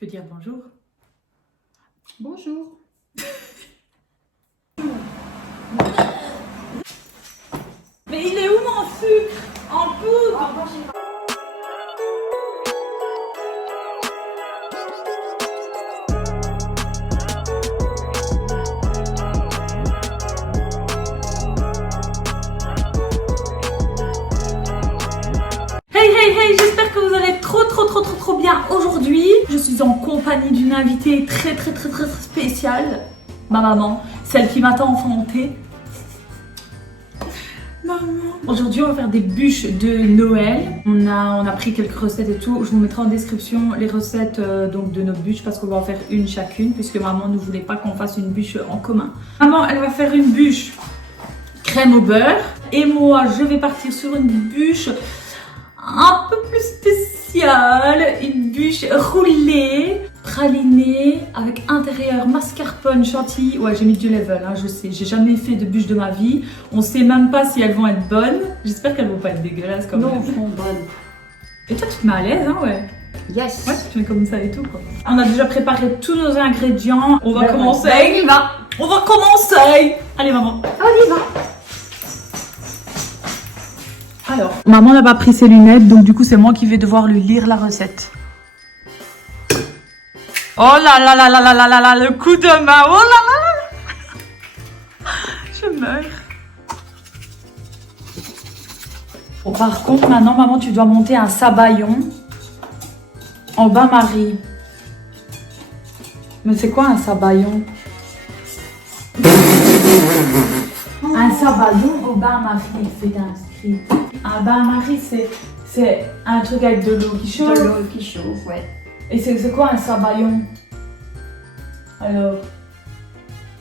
peux dire bonjour. Bonjour. Mais il est où mon sucre en poudre? Hey, j'espère que vous allez trop bien aujourd'hui. Je suis en compagnie d'une invitée très spéciale. Ma maman, celle qui m'a tant enfantée. Maman. Aujourd'hui, on va faire des bûches de Noël. On a pris quelques recettes et tout. Je vous mettrai en description les recettes donc de nos bûches parce qu'on va en faire une chacune puisque maman ne voulait pas qu'on fasse une bûche en commun. Maman, elle va faire une bûche crème au beurre et moi, je vais partir sur une bûche un peu plus spéciale, une bûche roulée, pralinée, avec intérieur mascarpone chantilly. Ouais, j'ai mis du level, hein, je sais, j'ai jamais fait de bûche de ma vie. On sait même pas si elles vont être bonnes. J'espère qu'elles vont pas être dégueulasses comme Non, elles seront bonnes. Et toi, tu te mets à l'aise, hein, ouais. Yes. Ouais, tu fais comme ça et tout, quoi. On a déjà préparé tous nos ingrédients. On va commencer. On y va. On va commencer. Allez, maman. On y va. Alors, maman n'a pas pris ses lunettes, donc du coup, c'est moi qui vais devoir lui lire la recette. Oh là, le coup de main. Oh là. Je meurs. Bon, par contre, maintenant, maman, tu dois monter un sabayon en bain-marie. Mais c'est quoi un sabayon? Un sabayon au bain-marie, c'est inscrit. Un bain-marie, c'est un truc avec de l'eau qui chauffe. De l'eau qui chauffe, ouais. Et c'est quoi un sabayon? Alors,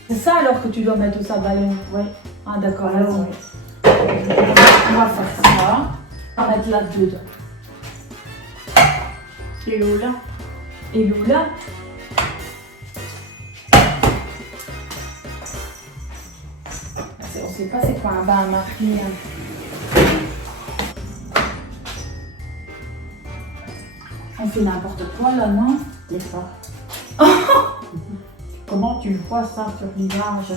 c'est ça alors que tu dois mettre au sabayon? Ouais. Ah d'accord, Voilà, vas-y. ouais. On va faire ça. On va mettre là-dedans. Et l'eau là. Et l'eau là. On sait pas c'est quoi un bain-marie. On fait n'importe quoi là, non? C'est ça. Comment tu vois ça sur l'image?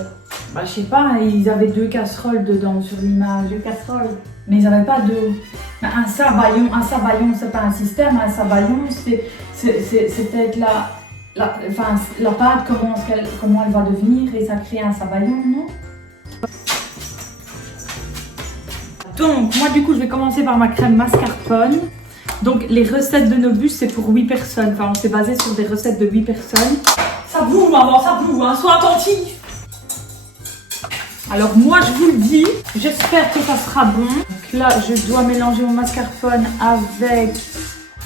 Bah je sais pas, ils avaient 2 casseroles dedans sur l'image. 2 casseroles. Mais ils n'avaient pas d'eau. Un sabayon, c'est pas un système. Un sabayon, c'est peut-être la pâte, comment elle va devenir et ça crée un sabayon, non? Donc, moi du coup, je vais commencer par ma crème mascarpone. Donc, les recettes de nos bûches, c'est pour 8 personnes. Enfin, on s'est basé sur des recettes de 8 personnes. Ça boue, maman, ça boue, hein, sois attentif. Alors, moi, je vous le dis, j'espère que ça sera bon. Donc là, je dois mélanger mon mascarpone avec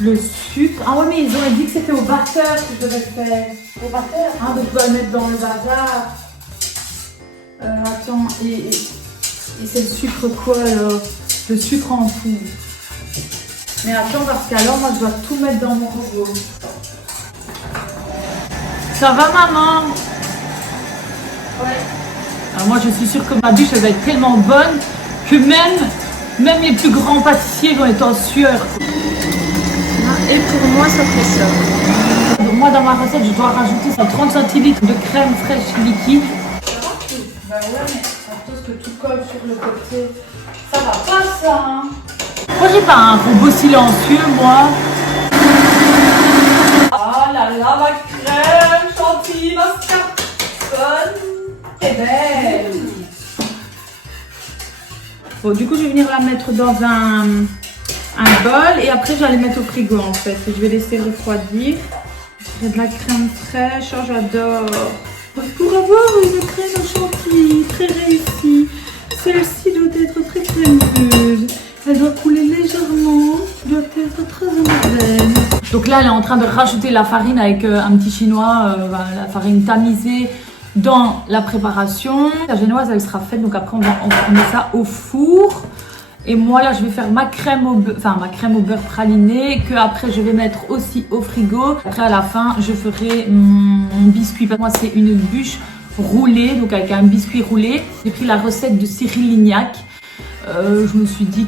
le sucre. Ah ouais, mais ils auraient dit que c'était au batteur que je devais faire. Au batteur. Ah, donc je dois le mettre dans le bazar. Attends, et c'est le sucre quoi alors? Le sucre en poudre. Mais attends, parce qu'alors moi je dois tout mettre dans mon robot. Ça va maman? Ouais. Alors moi je suis sûre que ma bûche elle va être tellement bonne que même les plus grands pâtissiers vont être en sueur. Et pour moi, ça fait ça. Donc moi dans ma recette je dois rajouter 30 centilitres de crème fraîche liquide. Bah ouais, mais à cause que tout colle sur le côté. Ça va pas ça, hein. Moi j'ai pas un robot silencieux, moi. Ah là là, ma crème chantilly mascarpone. C'est belle. Bon, du coup je vais venir la mettre dans un bol et après je vais la mettre au frigo en fait. Je vais laisser refroidir. J'ai de la crème fraîche, oh, j'adore. Pour avoir une crème chantilly très réussie, celle-ci doit être très crémeuse. Elle doit couler légèrement, doit être très homogène. Donc là, elle est en train de rajouter la farine avec un petit chinois, la farine tamisée dans la préparation. La génoise, elle sera faite, donc après on va mettre ça au four. Et moi là, je vais faire ma crème au beurre praliné que après je vais mettre aussi au frigo. Après à la fin, je ferai mon biscuit. Moi, c'est une bûche roulée, donc avec un biscuit roulé. J'ai pris la recette de Cyril Lignac. je me suis dit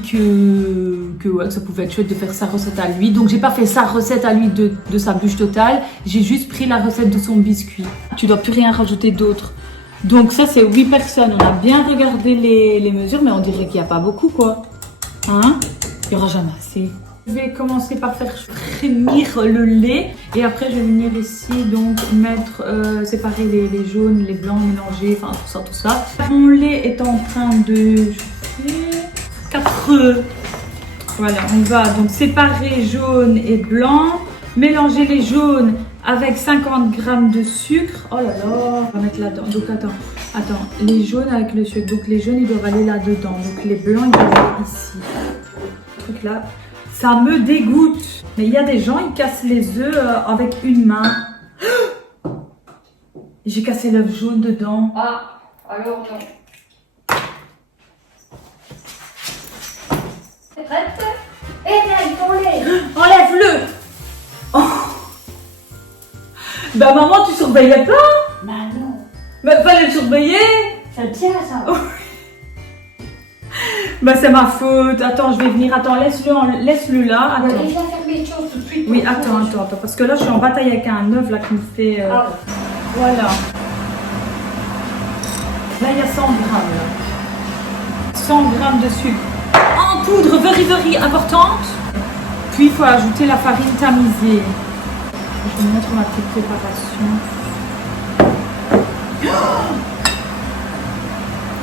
ouais, que ça pouvait être chouette de faire sa recette à lui. Donc j'ai pas fait sa recette à lui de sa bûche totale, j'ai juste pris la recette de son biscuit. Tu dois plus rien rajouter d'autre. Donc ça c'est 8 personnes, on a bien regardé les mesures, mais on dirait qu'il n'y a pas beaucoup quoi. Hein? Il n'y aura jamais assez. Je vais commencer par faire frémir le lait et après je vais venir ici donc mettre, séparer les jaunes, les blancs, mélanger, enfin tout ça. Mon lait est en train de 4 œufs. Voilà, on va donc séparer jaune et blanc, mélanger les jaunes avec 50 g de sucre. Oh là là, on va mettre là-dedans. Donc attends, les jaunes avec le sucre. Donc les jaunes ils doivent aller là-dedans. Donc les blancs ils doivent aller ici. Ce truc là. Ça me dégoûte. Mais il y a des gens, ils cassent les œufs avec une main. J'ai cassé l'œuf jaune dedans. Ah, alors non. T'es prête? Éteins ton lait. Enlève-le. Oh. Bah maman, tu surveillais pas? Bah non. Mais fallait le surveiller. Ça tient ça. Oh. Bah c'est ma faute. Attends, je vais venir. Attends, laisse-le là. On va Attends. déjà faire les choses tout de suite. Oui, attends. Parce que là, je suis en bataille avec un œuf là qui me fait... Ah. Voilà. Là, il y a 100 grammes. Là. 100 grammes de sucre. En poudre, very importante. Puis, il faut ajouter la farine tamisée. Je vais mettre ma petite préparation.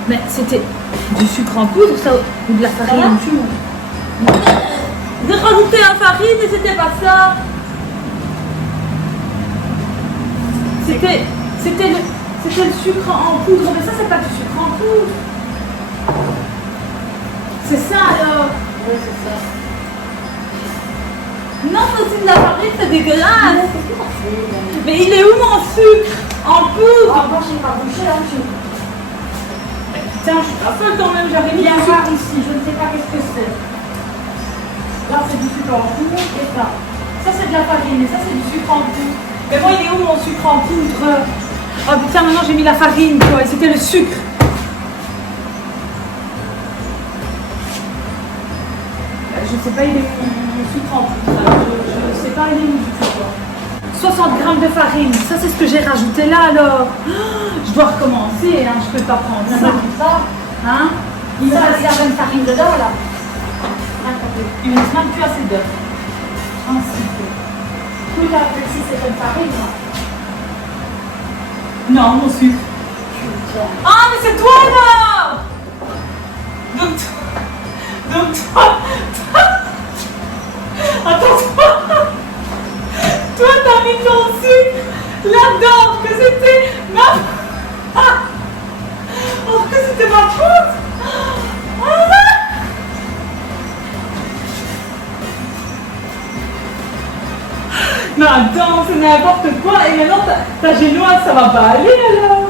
Mais c'était du sucre en poudre, ça, ou de la farine? J'ai rajouté la farine et c'était pas ça. C'était le sucre en poudre, mais ça c'est pas du sucre en poudre. C'est ça alors. Oui, c'est ça. Non, mais c'est de la farine, c'est dégueulasse. Non, c'est parfait. Mais il est où mon sucre en poudre? Ah, moi, j'ai pas bouché là, je... Tiens, je suis pas folle quand même, j'avais mis Viens un voir sucre. ici, je ne sais pas qu'est-ce que c'est. Là, c'est du sucre en poudre et ça. Ça c'est de la farine et ça c'est du sucre en poudre. Mais moi il est où mon sucre en poudre? Oh putain, maintenant j'ai mis la farine quoi, et c'était le sucre. Je sais pas il est où mon sucre en poudre. Alors, je sais pas il est où du tout quoi. 60 grammes de farine, ça c'est ce que j'ai rajouté là alors. Oh, je dois recommencer, hein, je peux pas prendre Ça, ça. ça. Hein? Il va y avoir une farine dedans là. Il me reste même plus assez d'œufs. Un petit peu. Tout là, si c'est une farine, là. Non, mon sucre. Putain. Ah mais c'est toi là. Donc toi. Attends, toi t'as mis ton sucre là-dedans, que c'était ma... Oh, que c'était ma faute. Mais attends, c'est n'importe quoi, et maintenant ta génoise, ça va pas aller alors.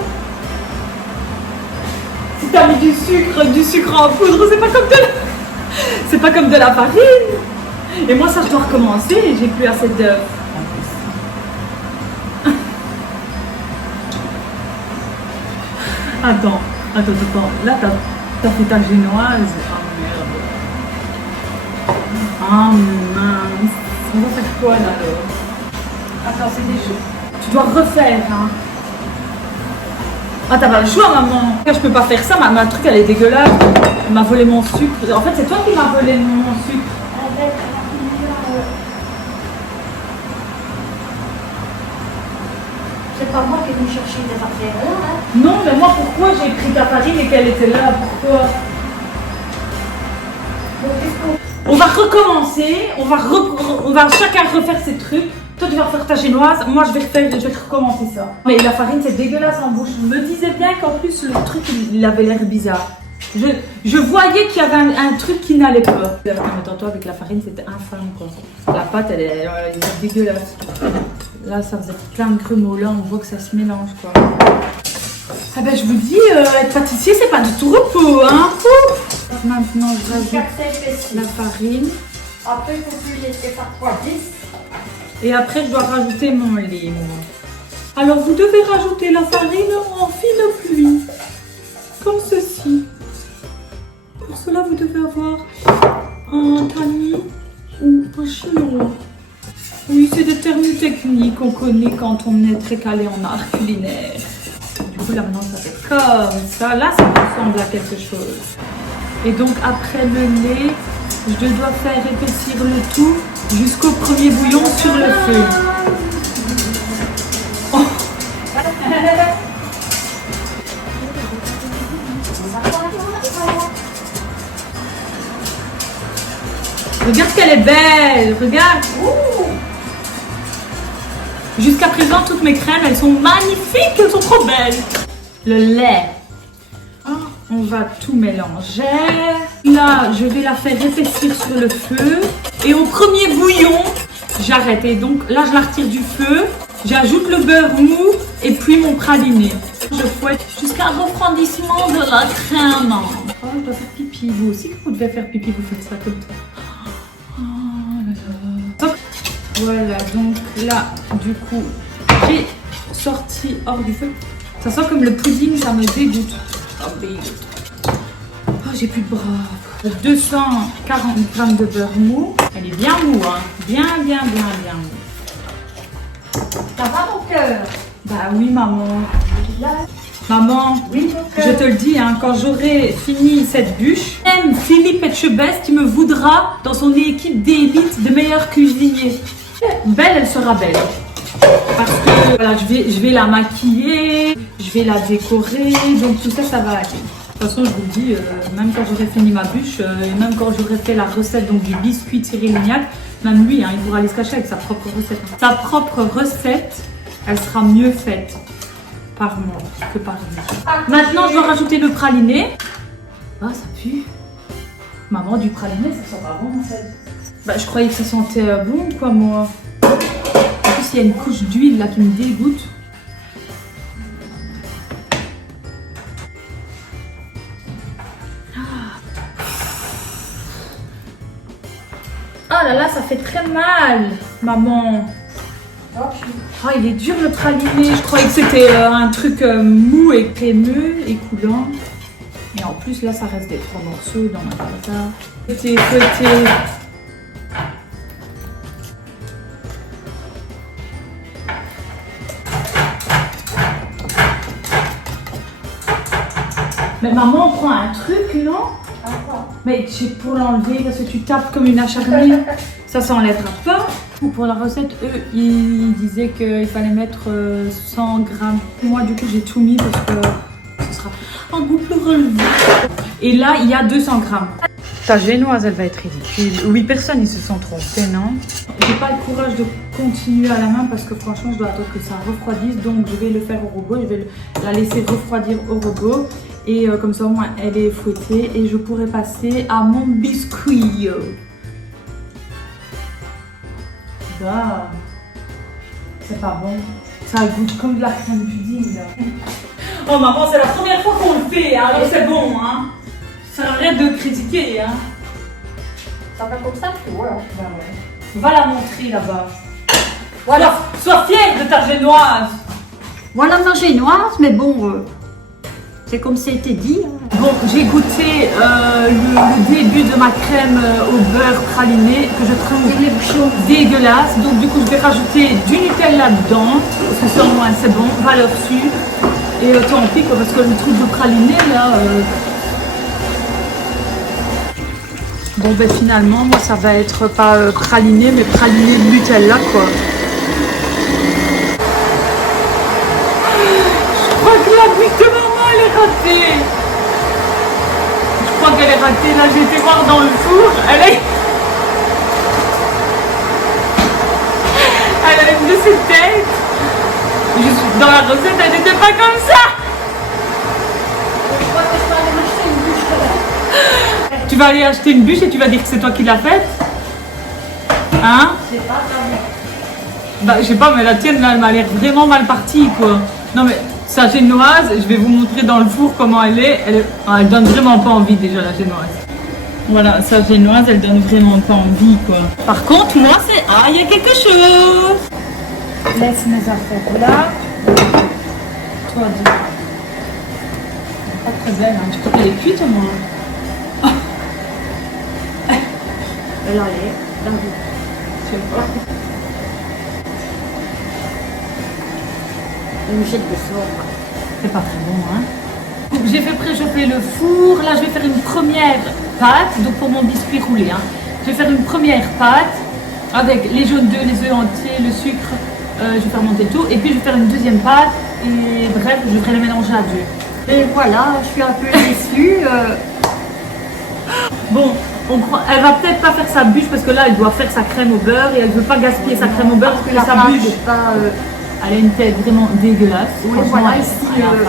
Si t'as mis du sucre en poudre, c'est pas comme de la farine. Et moi ça je dois recommencer et j'ai plus assez d'œufs. Attends. Là t'as fait ta génoise. Ah merde. Ah mince. On va faire quoi là alors? Attends, c'est des jeux. Tu dois refaire, hein. Ah, t'as pas le choix, maman. Je peux pas faire ça, ma truc, elle est dégueulasse. Elle m'a volé mon sucre. En fait, c'est toi qui m'as volé mon sucre. C'est pas moi qui ai venu chercher des affaires là, hein. Non, mais moi, pourquoi j'ai pris ta farine et qu'elle était là? Pourquoi? Donc, qu'est-ce qu'on... On va recommencer. On va chacun refaire ses trucs. Toi, tu vas refaire ta génoise. Moi, je vais recommencer ça. Mais la farine, c'est dégueulasse en bouche. Je me disais bien qu'en plus, le truc, il avait l'air bizarre. Je voyais qu'il y avait un truc qui n'allait pas. Mais toi, avec la farine, c'était infâme, quoi. La pâte, elle est dégueulasse. Là, ça faisait plein de grumeaux. Là, on voit que ça se mélange, quoi. Ah ben, je vous dis, être pâtissier, c'est pas du tout repos, hein. Ouf. Maintenant, je rajoute la farine. Après, il faut que je laisse par 3-10. Et après, je dois rajouter mon lait, moi. Alors, vous devez rajouter la farine en fine pluie. Comme ceci. Pour cela, vous devez préférez avoir un tamis ou un chinois? Oui, c'est des termes techniques qu'on connaît quand on est très calé en art culinaire. Du coup, là, maintenant, ça fait comme ça. Là, ça ressemble à quelque chose. Et donc, après le lait, je dois faire épaissir le tout jusqu'au premier bouillon sur le feu. Oh. Regarde qu'elle est belle, regarde. Jusqu'à présent, toutes mes crèmes, elles sont magnifiques, elles sont trop belles. Le lait. On va tout mélanger. Là, je vais la faire épaissir sur le feu. Et au premier bouillon, j'arrête. Et donc là, je la retire du feu. J'ajoute le beurre mou et puis mon praliné. Je fouette jusqu'à un refroidissement de la crème. Oh, je dois faire pipi. Vous aussi, vous devez faire pipi, vous faites ça comme ça. Oh là là. Voilà, donc là, du coup, j'ai sorti hors du feu. Ça sent comme le pudding, ça me dégoûte. Oh, j'ai plus de bras. 240 g de beurre mou. Elle est bien mou, hein. Bien mou. Ça va mon cœur? Bah oui, maman. Maman, Oui, mon je cœur. te le dis, hein, quand j'aurai fini cette bûche, même Philippe Etchebest, il me voudra dans son équipe d'élite de meilleurs cuisiniers. Belle, elle sera belle. Parce que voilà, je vais la maquiller, je vais la décorer, donc tout ça, ça va aller. De toute façon, je vous le dis, même quand j'aurai fini ma bûche, et même quand j'aurai fait la recette donc, du biscuit de Cyril Lignac, même lui, hein, il pourra aller se cacher avec sa propre recette. Sa propre recette, elle sera mieux faite par moi que par lui. Maintenant, je dois rajouter le praliné. Ah, ça pue. Maman, du praliné, ça sent pas bon en fait. Bah, je croyais que ça sentait bon, quoi, moi. En plus, il y a une couche d'huile là qui me dégoûte. Ah là là, ça fait très mal, maman. Ah, il est dur le praliné. Je croyais que c'était un truc mou et crémeux et coulant. Et en plus, là, ça reste des 3 morceaux dans ma bazar. Feuilleté. Mais maman, on prend un truc, non? Mais c'est pour l'enlever parce que tu tapes comme une acharnée. Ça s'enlèvera pas. Pour la recette, eux, ils disaient qu'il fallait mettre 100 grammes. Moi, du coup, j'ai tout mis parce que ce sera un goût plus relevé. Et là, il y a 200 grammes. Ta génoise, elle va être ridicule. 8 personnes, ils se sont trompés, non? J'ai pas le courage de continuer à la main parce que franchement, je dois attendre que ça refroidisse. Donc, je vais le faire au robot. Je vais la laisser refroidir au robot. Et comme ça, au moins, elle est fouettée. Et je pourrai passer à mon biscuit. Bah, c'est pas bon. Ça goûte comme de la crème pudding. Oh maman, c'est la première fois qu'on le fait, hein, alors c'est bon, hein. Ça sert à rien de critiquer, hein. Ça va comme ça? Voilà. Bah ouais. Va la montrer là-bas. Voilà, sois fière de ta génoise. Voilà ma génoise, mais bon, c'est comme ça a été dit. Bon, j'ai goûté le début de ma crème au beurre praliné que je trouve dégueulasse. Donc du coup, je vais rajouter du Nutella là-dedans parce que ça au moins c'est bon, valeur sûre. Et tant pis quoi, parce que le truc de praliné là. Bon ben finalement, moi ça va être pas praliné, mais praliné de Nutella quoi. Je crois que la bouche de maman elle est ratée. Je crois qu'elle est ratée. Là, j'ai été voir dans le four. Elle a une de ses têtes. Dans la recette, elle n'était pas comme ça. Je crois que je vais aller m'acheter une bûche quand même. Tu vas aller acheter une bûche et tu vas dire que c'est toi qui l'as faite. Hein? Je sais pas, Bah, je sais pas, mais la tienne, là, elle m'a l'air vraiment mal partie, quoi. Non, mais sa génoise, je vais vous montrer dans le four comment elle est. Elle donne vraiment pas envie, déjà, la génoise. Voilà, sa génoise, elle donne vraiment pas envie, quoi. Par contre, moi, c'est... Ah, il y a quelque chose. Laisse mes affaires là. Toi, dis. Pas très belle, hein. Tu crois qu'elle est cuite, moi? Elle a l'air, David. Je sais pas. Elle me jette des sorts. C'est pas très bon, hein. Donc, j'ai fait préchauffer le four. Là, je vais faire une première pâte. Donc, pour mon biscuit roulé, hein. Je vais faire une première pâte avec les jaunes d'œufs, les œufs entiers, le sucre. Je vais faire monter le tout. Et puis, je vais faire une deuxième pâte. Et bref, je vais les mélanger à deux. Et voilà, je suis un peu déçue. Bon, elle va peut-être pas faire sa bûche parce que là, elle doit faire sa crème au beurre et elle veut pas gaspiller sa crème au beurre parce que la sa pâte bûche. n'est pas. Elle a une tête vraiment dégueulasse. Oui, Franchement, voilà, elle est ici, incroyable.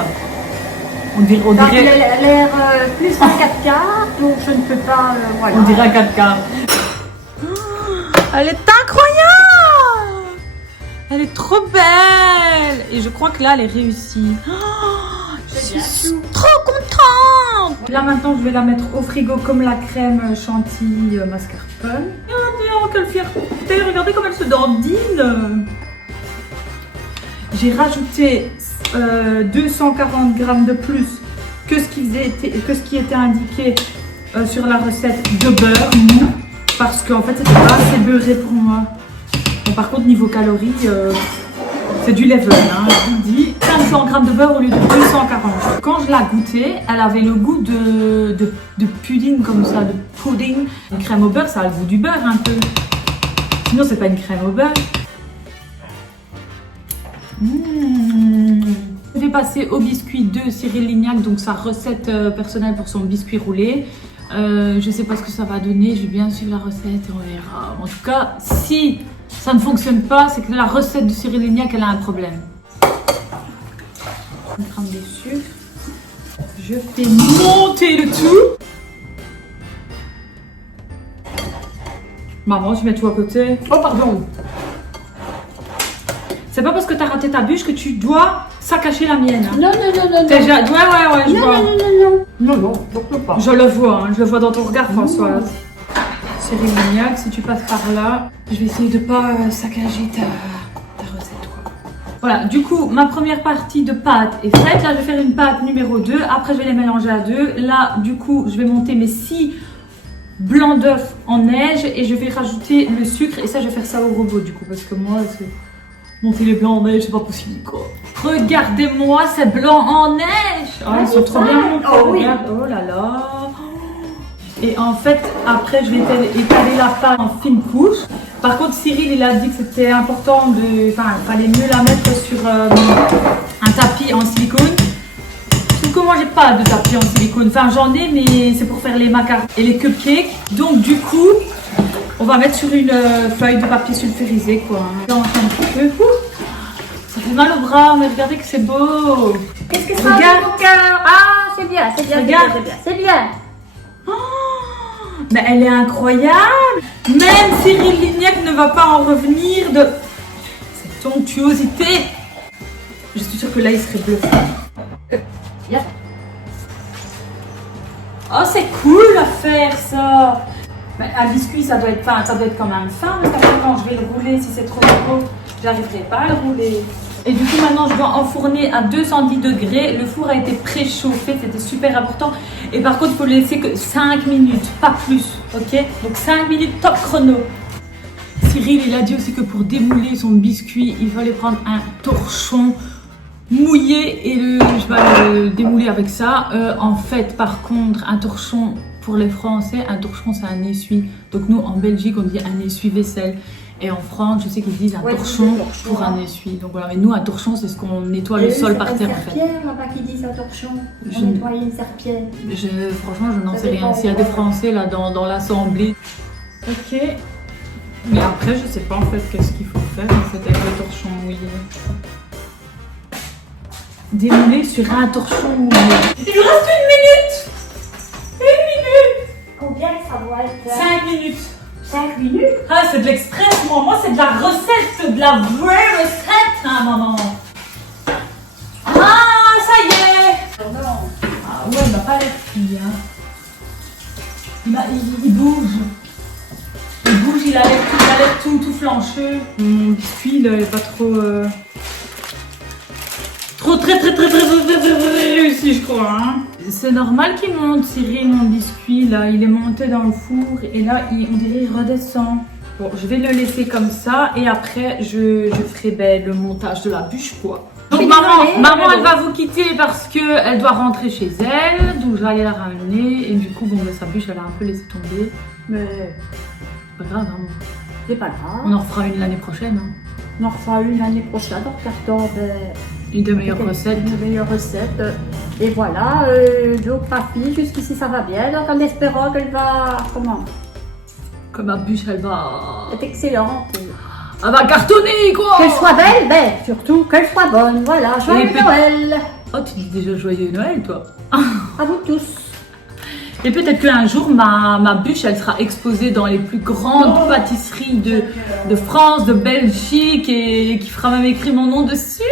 On dirait, Elle a l'air plus un 4x4, donc je ne peux pas. Voilà. on dirait un 4K. Elle est incroyable! Elle est trop belle! Et je crois que là, elle est réussie. Je suis trop contente! Là, maintenant, je vais la mettre au frigo comme la crème chantilly mascarpone. Regardez, quelle fierté! Regardez comme elle se dandine! J'ai rajouté 240 g de plus que ce qui était indiqué sur la recette de beurre mou. Parce qu'en fait, c'était pas assez beurré pour moi. Bon, par contre, niveau calories, c'est du level, hein, je vous dis. 500 g de beurre au lieu de 240. Quand je l'ai goûtée, elle avait le goût de pudding comme ça, de pudding. Une crème au beurre, ça a le goût du beurre un peu. Sinon, c'est pas une crème au beurre. Je vais passer au biscuit de Cyril Lignac, donc sa recette personnelle pour son biscuit roulé. Je sais pas ce que ça va donner, je vais bien suivre la recette et on verra. En tout cas, si ça ne fonctionne pas, c'est que la recette de Cyril Lignac, elle a un problème. Je vais prendre des sucres. Je fais monter le tout. Maman, je mets tout à côté. Oh, pardon. C'est pas parce que tu as raté ta bûche que tu dois saccager la mienne. Hein. Non, non, non, non. Ouais, je non, vois. non, non, non, non. Non, surtout pas. Je le vois, hein, je le vois dans ton regard, Françoise. Cyril Lignac, si tu passes par là, je vais essayer de pas saccager ta recette, quoi. Voilà, du coup, ma première partie de pâte est faite. Là, je vais faire une pâte numéro 2. Après, je vais les mélanger à deux. Là, du coup, je vais monter mes 6 blancs d'œufs en neige et je vais rajouter le sucre. Et ça, je vais faire ça au robot, du coup, parce que moi, c'est... monter les blancs en neige, c'est pas possible, quoi. Regardez-moi ces blancs en neige! Oh, ils sont trop bien montés. Oh, oui. Oh là là! Et en fait, après, je vais étaler la pâte en fines couches. Par contre, Cyril, il a dit que c'était important de... Enfin, il fallait mieux la mettre sur un tapis en silicone. Sauf que moi, j'ai pas de tapis en silicone. Enfin, j'en ai, mais c'est pour faire les macarons et les cupcakes. Donc, du coup, on va mettre sur une feuille de papier sulfurisé, quoi. Là, on fait un petit peu. Ça fait mal au bras, mais regardez que c'est beau. Qu'est-ce que ça Regarde. fait, mon cœur? Ah, c'est bien, c'est bien, c'est bien, Regarde. c'est bien, c'est bien. Mais elle est incroyable. Même Cyril Lignac ne va pas en revenir de cette onctuosité. Je suis sûre que là, il serait bluffé. Yep. Oh, c'est cool à faire, ça. Mais un biscuit, ça doit être quand même fin. Mais quand je vais le rouler, si c'est trop gros, j'arriverai pas à le rouler. Et du coup, maintenant, je dois enfourner à 210 degrés. Le four a été préchauffé, c'était super important. Et par contre, il faut le laisser que 5 minutes, pas plus, ok? Donc 5 minutes top chrono. Cyril, il a dit aussi que pour démouler son biscuit, il fallait prendre un torchon mouillé et je vais le démouler avec ça. En fait, par contre, un torchon, pour les Français, un torchon, c'est un essuie. Donc nous, en Belgique, on dit un essuie-vaisselle. Et en France, je sais qu'ils disent un torchon pour un essuie. Donc voilà, mais nous, un torchon, c'est ce qu'on nettoie le sol par terre, en fait. C'est une serpillère là-bas qui disent un torchon. Je- On nettoie une serpillère. Franchement, je n'en Ça sais rien. dépend, S'il y a des ouais. Français là dans l'assemblée. Ok. Mais après, je sais pas en fait qu'est-ce qu'il faut faire en fait avec le torchon mouillé. Démouler sur un torchon mouillé. Il nous reste 1 minute. 1 minute. Combien ça doit être? 5 minutes. 5 minutes? Ah, c'est de l'express, moi c'est de la recette, de la vraie recette, hein, maman. Ah, ça y est. Oh non. Ah ouais, il m'a pas l'air fille, hein. Il bouge. Il bouge, il a l'air tout flancheux. Mon biscuit, il est pas trop... Trop très réussi, je crois, hein. C'est normal qu'il monte, Cyril, mon biscuit, là. Il est monté dans le four et là, on dirait qu'il redescend. Bon, je vais le laisser comme ça et après, je ferai le montage de la bûche, quoi. Donc maman, elle va vous quitter parce qu'elle doit rentrer chez elle. Donc je vais aller la ramener et du coup, bon, sa bûche, elle a un peu laissé tomber. Mais c'est pas grave, hein. C'est pas grave. On en refera une l'année prochaine. Hein. On en refera une l'année prochaine en regardant une de meilleures recettes. Une de meilleures recettes. Et voilà, donc ma fille, jusqu'ici ça va bien. Donc en espérant qu'elle va, que ma bûche, elle va... être excellente. Elle va cartonner, quoi. Qu'elle soit belle, mais surtout qu'elle soit bonne. Voilà, joyeux Noël. Oh, tu dis déjà joyeux Noël, toi. À vous tous. Et peut-être qu'un jour, ma bûche, elle sera exposée dans les plus grandes pâtisseries de France, de Belgique, et qui fera même écrit mon nom dessus.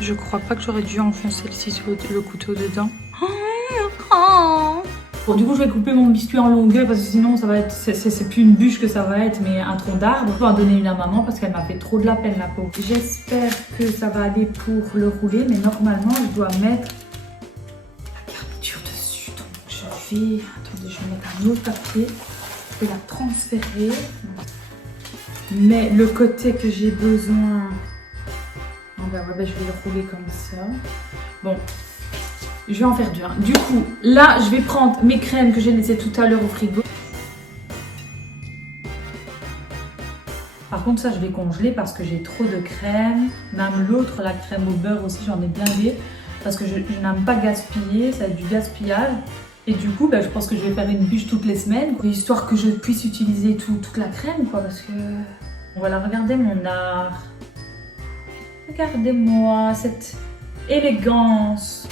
Je crois pas que j'aurais dû enfoncer le couteau dedans. Bon, du coup, je vais couper mon biscuit en longueur parce que sinon, ça va être, c'est plus une bûche que ça va être, mais un tronc d'arbre. Je vais en donner une à maman parce qu'elle m'a fait trop de la peine, la pauvre. J'espère que ça va aller pour le rouler, mais normalement, je dois mettre la garniture dessus. Donc, attendez, je vais mettre un autre papier. Je vais la transférer. Mais le côté que j'ai besoin, je vais le rouler comme ça. Bon. Je vais en faire deux. Du coup, là, je vais prendre mes crèmes que j'ai laissées tout à l'heure au frigo. Par contre, ça, je vais congeler parce que j'ai trop de crème. Même l'autre, la crème au beurre aussi, j'en ai blindé. Parce que je n'aime pas gaspiller, ça va être du gaspillage. Et du coup, je pense que je vais faire une bûche toutes les semaines, quoi, histoire que je puisse utiliser toute la crème, quoi. Parce que... Voilà, regardez mon art. Regardez-moi cette élégance.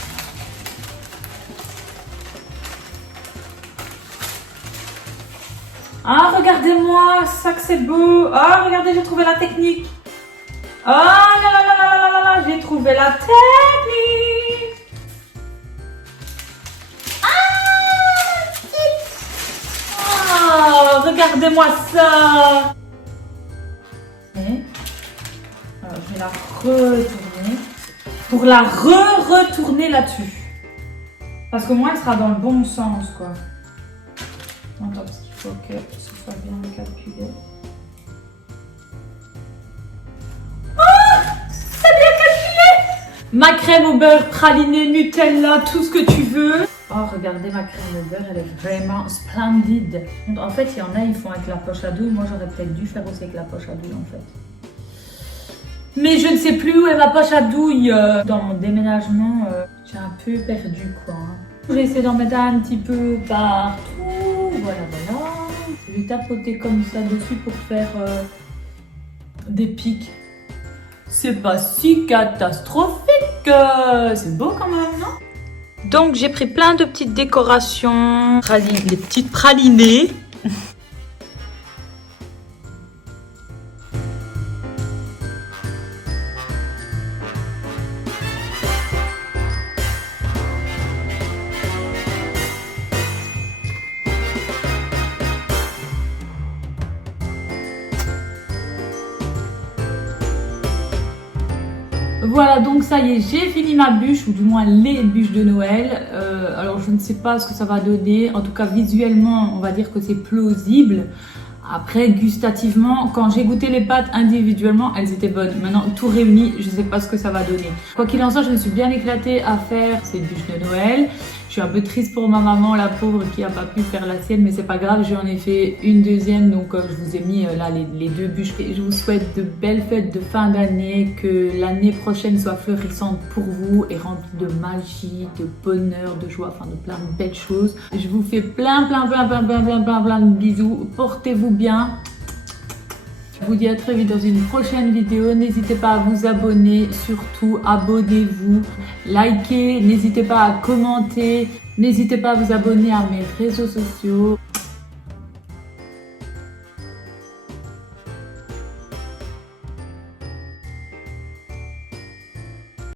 Ah, regardez-moi, ça que c'est beau. Ah, regardez, j'ai trouvé la technique. Ah, là, là, là, là, là, là, là, j'ai trouvé la technique. Ah, regardez-moi ça. Et alors, je vais la retourner pour la retourner là-dessus. Parce qu'au moins, elle sera dans le bon sens, quoi. Attends, parce qu'il faut que ce soit bien calculé. Ah, c'est bien calculé! Ma crème au beurre, praliné, Nutella, tout ce que tu veux. Oh, regardez ma crème au beurre, elle est vraiment splendide. En fait, il y en a, ils font avec la poche à douille. Moi, j'aurais peut-être dû faire aussi avec la poche à douille, en fait. Mais je ne sais plus où est ma poche à douille. Dans mon déménagement, j'ai un peu perdu, quoi. J'ai essayé d'en mettre un petit peu partout. Voilà. Je vais tapoter comme ça dessus pour faire des pics. C'est pas si catastrophique. C'est beau quand même, non? Donc j'ai pris plein de petites décorations. Les petites pralinées. Voilà, donc ça y est, j'ai fini ma bûche, ou du moins les bûches de Noël. Alors je ne sais pas ce que ça va donner. En tout cas, visuellement, on va dire que c'est plausible. Après, gustativement, quand j'ai goûté les pâtes individuellement, elles étaient bonnes. Maintenant, tout réuni, je ne sais pas ce que ça va donner. Quoi qu'il en soit, je me suis bien éclatée à faire ces bûches de Noël. Je suis un peu triste pour ma maman, la pauvre, qui n'a pas pu faire la sienne, mais c'est pas grave, j'en ai fait une deuxième, donc je vous ai mis là les deux bûches. Et je vous souhaite de belles fêtes de fin d'année, que l'année prochaine soit florissante pour vous et remplie de magie, de bonheur, de joie, enfin de plein de belles choses. Je vous fais plein de bisous, portez-vous bien. Je vous dis à très vite dans une prochaine vidéo. N'hésitez pas à vous abonner, surtout abonnez-vous, likez, n'hésitez pas à commenter, n'hésitez pas à vous abonner à mes réseaux sociaux.